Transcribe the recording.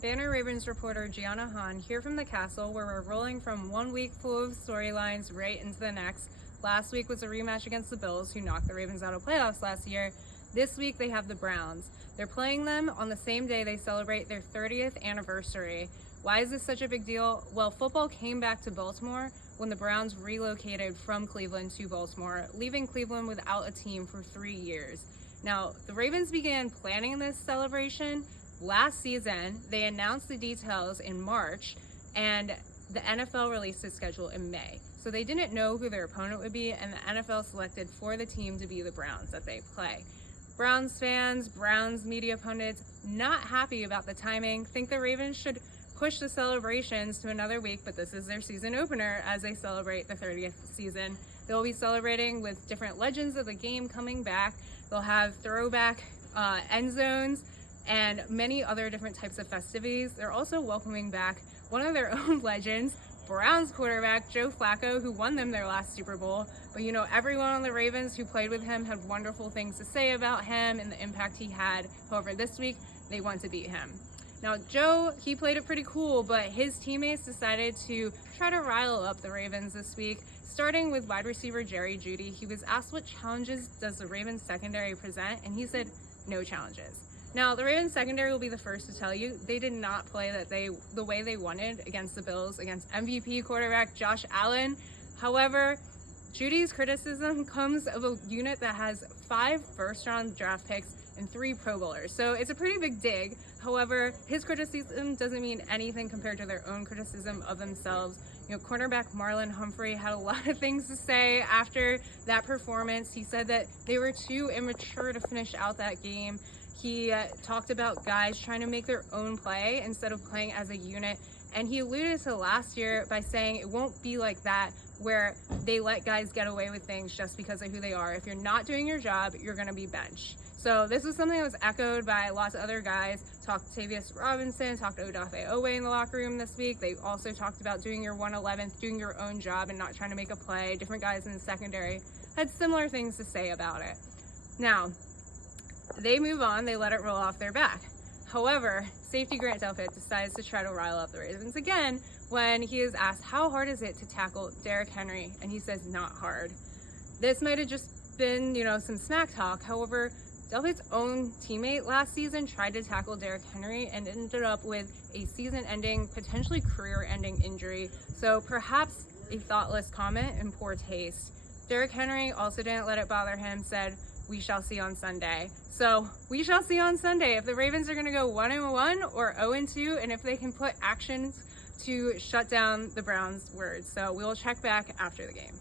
Banner Ravens reporter Giana Han here from the castle, where we're rolling from 1 week full of storylines right into the next. Last week was a rematch against the Bills, who knocked the Ravens out of playoffs last year. This week they have the Browns. They're playing them on the same day they celebrate their 30th anniversary. Why is this such a big deal? Well, football came back to Baltimore when the Browns relocated from Cleveland to Baltimore, leaving Cleveland without a team for 3 years. Now, the Ravens began planning this celebration last season. They announced the details in March, and the NFL released its schedule in May. So they didn't know who their opponent would be, and the NFL selected for the team to be the Browns that they play. Browns fans, Browns media pundits, not happy about the timing, think the Ravens should push the celebrations to another week, but this is their season opener as they celebrate the 30th season. They'll be celebrating with different legends of the game coming back. They'll have throwback end zones and many other different types of festivities. They're also welcoming back one of their own legends, Browns quarterback Joe Flacco, who won them their last Super Bowl. But you know, everyone on the Ravens who played with him had wonderful things to say about him and the impact he had. However, this week they want to beat him. Now, Joe, he played it pretty cool, but his teammates decided to try to rile up the Ravens this week, starting with wide receiver Jerry Jeudy. He was asked what challenges does the Ravens secondary present, and he said no challenges. Now, the Ravens secondary will be the first to tell you they did not play the way they wanted against the Bills, against MVP quarterback Josh Allen. However, Jeudy's criticism comes of a unit that has 5 first-round draft picks and 3 Pro Bowlers. So it's a pretty big dig. However, his criticism doesn't mean anything compared to their own criticism of themselves. You know, cornerback Marlon Humphrey had a lot of things to say after that performance. He said that they were too immature to finish out that game. He talked about guys trying to make their own play instead of playing as a unit. And he alluded to last year by saying it won't be like that, where they let guys get away with things just because of who they are. If you're not doing your job, you're going to be benched. So this was something that was echoed by lots of other guys. Talked to Tavius Robinson, talked to Odafe Owe in the locker room this week. They also talked about doing your 111th, doing your own job and not trying to make a play. Different guys in the secondary had similar things to say about it. Now, they move on, they let it roll off their back. However, safety Grant Delpit decides to try to rile up the Ravens again when he is asked how hard is it to tackle Derrick Henry, and he says not hard. This might have just been, some smack talk. However, Delpit's own teammate last season tried to tackle Derrick Henry and ended up with a season-ending, potentially career-ending injury. So perhaps a thoughtless comment and poor taste. Derrick Henry also didn't let it bother him, said, "We shall see on Sunday." So we shall see on Sunday if the Ravens are going to go 1-1 or 0-2, and if they can put actions to shut down the Browns' words. So we will check back after the game.